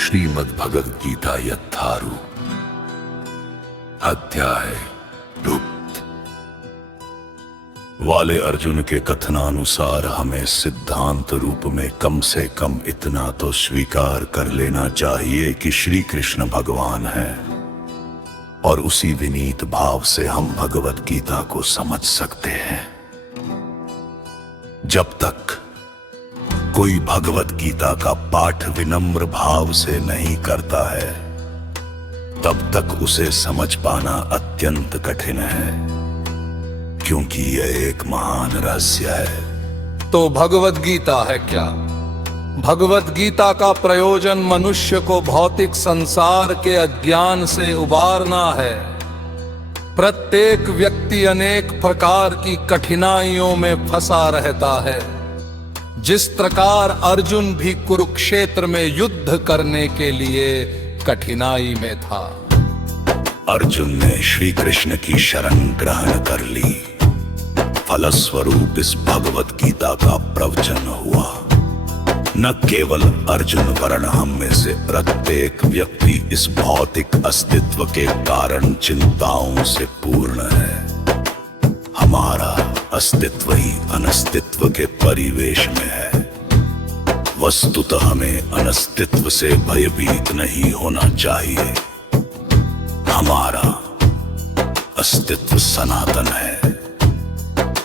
श्रीमद् भगवद गीता यथारू अध्याय गुप्त वाले अर्जुन के कथनानुसार हमें सिद्धांत रूप में कम से कम इतना तो स्वीकार कर लेना चाहिए कि श्री कृष्ण भगवान हैं और उसी विनीत भाव से हम भगवद गीता को समझ सकते हैं। जब तक कोई भगवद गीता का पाठ विनम्र भाव से नहीं करता है तब तक उसे समझ पाना अत्यंत कठिन है, क्योंकि यह एक महान रहस्य है। तो भगवद गीता है क्या? भगवद गीता का प्रयोजन मनुष्य को भौतिक संसार के अज्ञान से उबारना है। प्रत्येक व्यक्ति अनेक प्रकार की कठिनाइयों में फंसा रहता है। जिस प्रकार अर्जुन भी कुरुक्षेत्र में युद्ध करने के लिए कठिनाई में था। अर्जुन ने श्री कृष्ण की शरण ग्रहण कर ली। फलस्वरूप इस भगवद गीता का प्रवचन हुआ। न केवल अर्जुन वर्ण हम में से प्रत्येक व्यक्ति इस भौतिक अस्तित्व के कारण चिंताओं से पूर्ण है। हमारा अस्तित्व ही अनस्तित्व के परिवेश में है। वस्तुतः हमें अनस्तित्व से भयभीत नहीं होना चाहिए। हमारा अस्तित्व सनातन है,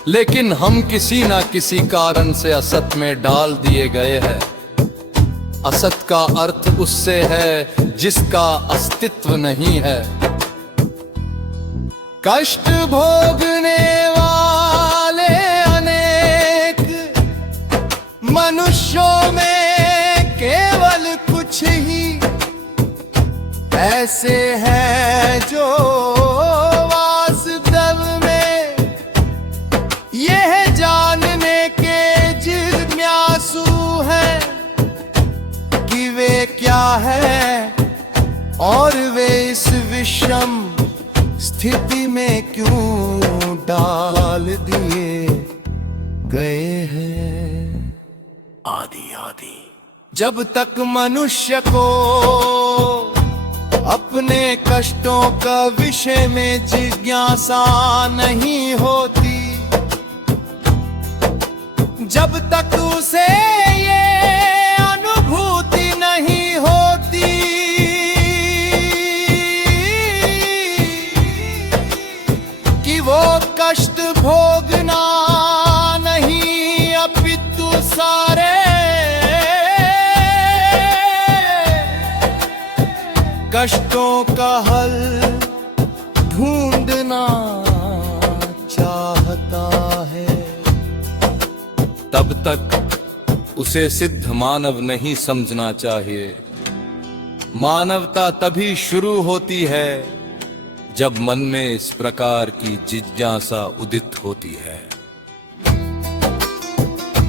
लेकिन हम किसी न किसी कारण से असत में डाल दिए गए हैं। असत का अर्थ उससे है जिसका अस्तित्व नहीं है। कष्ट भोगने वाले अनेक मनुष्यों में केवल कुछ ही ऐसे हैं जो वास्तव में यह जानने के जिज्ञासु हैं कि वे क्या है और वे इस विषम स्थिति में क्यों डाल दिए गए हैं। आदि आदि। जब तक मनुष्य को अपने कष्टों का विषय में जिज्ञासा नहीं होती, जब तक उसे ये अनुभूति नहीं होती कि वो कष्ट भोगना नहीं अपितु सारे कष्टों का हल ढूंढना चाहता है, तब तक उसे सिद्ध मानव नहीं समझना चाहिए। मानवता तभी शुरू होती है जब मन में इस प्रकार की जिज्ञासा उदित होती है।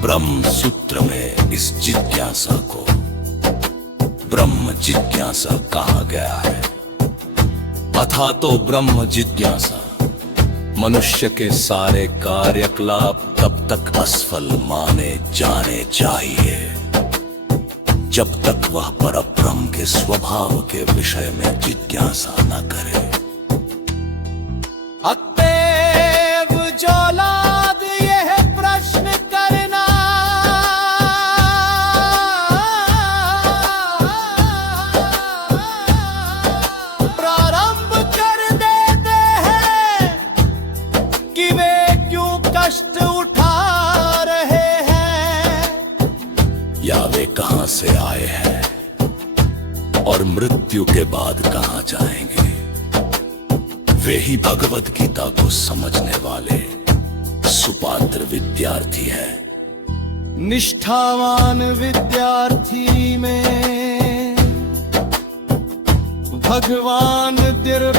ब्रह्म सूत्र में इस जिज्ञासा को ब्रह्म जिज्ञासा कहा गया है। अथा तो ब्रह्म जिज्ञासा मनुष्य के सारे कार्यकलाप तब तक असफल माने जाने चाहिए जब तक वह परब्रह्म के स्वभाव के विषय में जिज्ञासा न करे। अतएव जौलाद यह प्रश्न करना प्रारंभ कर देते हैं कि वे क्यों कष्ट उठा रहे हैं, या वे कहां से आए हैं और मृत्यु के बाद कहां जाएंगे। वे ही भगवद गीता को समझने वाले सुपात्र विद्यार्थी है। निष्ठावान विद्यार्थी में भगवान दृढ़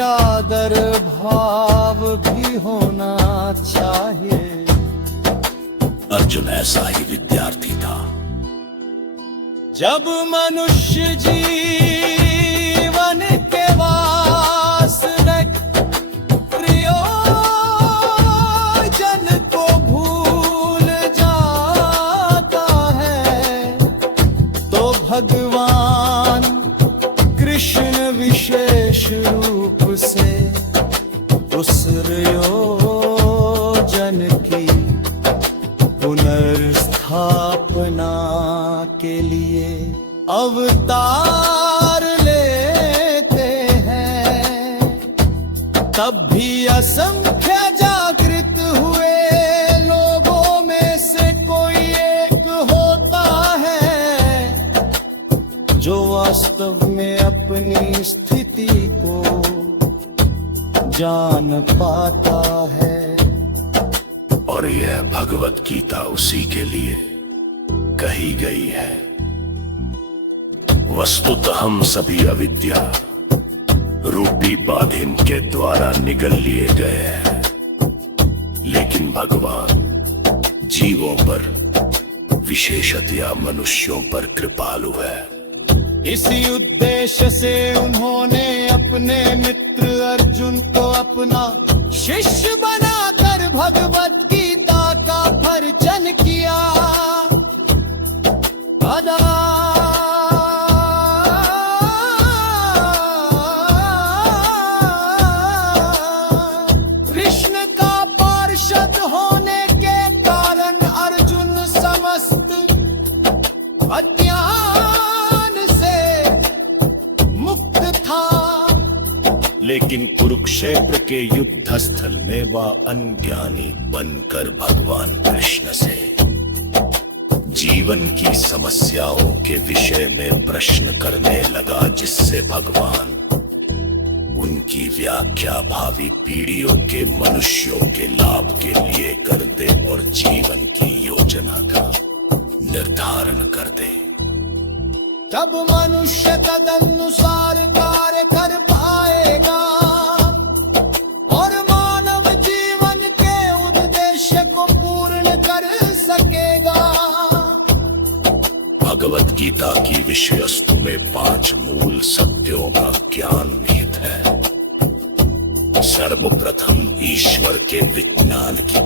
आदर भाव भी होना चाहिए। अर्जुन ऐसा ही विद्यार्थी था। जब मनुष्य जीवन के वासनिक प्रियोजन को भूल जाता है तो भगवान स्थापना के लिए अवतार लेते हैं, तब भी असंख्य जागृत हुए लोगों में से कोई एक होता है जो वास्तव में अपनी स्थिति को जान पाता है। और यह भगवत गीता उसी के लिए कही गई है। वस्तुतः हम सभी अविद्या रूपी बाधिन के द्वारा निगल लिए गए हैं, लेकिन भगवान जीवों पर विशेषतया मनुष्यों पर कृपालु है। इसी उद्देश्य से उन्होंने अपने मित्र अर्जुन को अपना शिष्य बनाकर भगवत गीता का प्रवचन किया। कृष्ण का पार्षद होने के कारण अर्जुन समस्त अज्ञान से मुक्त था, लेकिन कुरुक्षेत्र के युद्ध स्थल में वह अज्ञानी बनकर भगवान कृष्ण से जीवन की समस्याओं के विषय में प्रश्न करने लगा, जिससे भगवान उनकी व्याख्या भावी पीढ़ियों के मनुष्यों के लाभ के लिए कर दे और जीवन की योजना का निर्धारण कर दे। तब मनुष्य तदनुसार कार्य कर पाएगा और मानव जीवन के उद्देश्य को पूर्ण कर सकेगा। भगवत गीता की विषय वस्तु में 5 मूल सत्यों का ज्ञान निहित है। सर्वप्रथम ईश्वर के विज्ञान की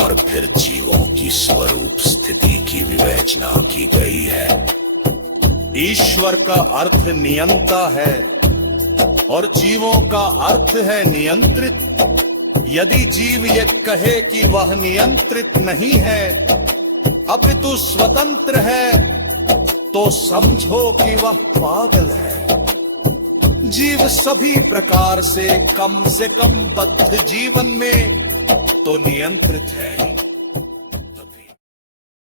और फिर जीवों की स्वरूप स्थिति की विवेचना की गई है। ईश्वर का अर्थ नियंता है और जीवों का अर्थ है नियंत्रित। यदि जीव ये कहे कि वह नियंत्रित नहीं है अपितु स्वतंत्र है, तो समझो कि वह पागल है। जीव सभी प्रकार से कम बद्ध जीवन में तो नियंत्रित है,